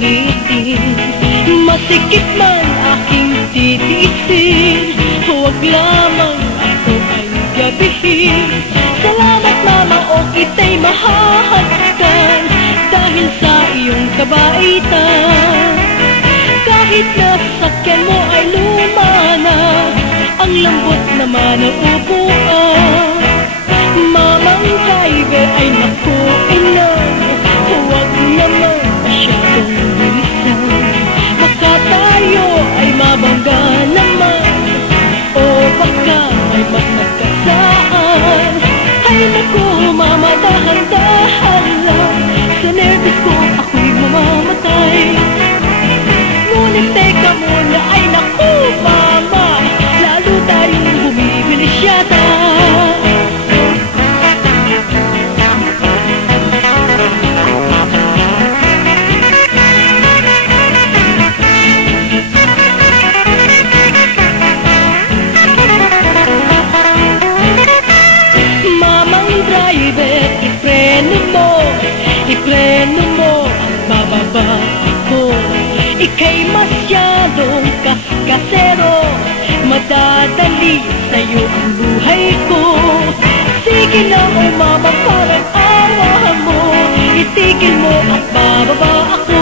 ngitin. Masikip man aking titiisin, huwag lamang ako ay gabihin. Salamat mama o kita'y mahahagkan, dahil sa iyong kabaitan. Kahit na sasakyan mo ay luma na, ang lambot naman ang upuan. Mamang driver ay naku inom, huwag naman masyadong bilisan. Baka tayo ay mabangga naman, o baka ay masagkasaan. Ay naku mama, dahan-dahan lang, sa nervous ko ako'y mamamatay. Ngunit teka muna, ay naku mama, lalo tayong bumibilis yata. Ipreno mo, bababa ako. Ika'y masyadong kaskasero, madadali sa'yo ang buhay ko. Sige lang o mama, parang awa mo, itigil mo at bababa ako.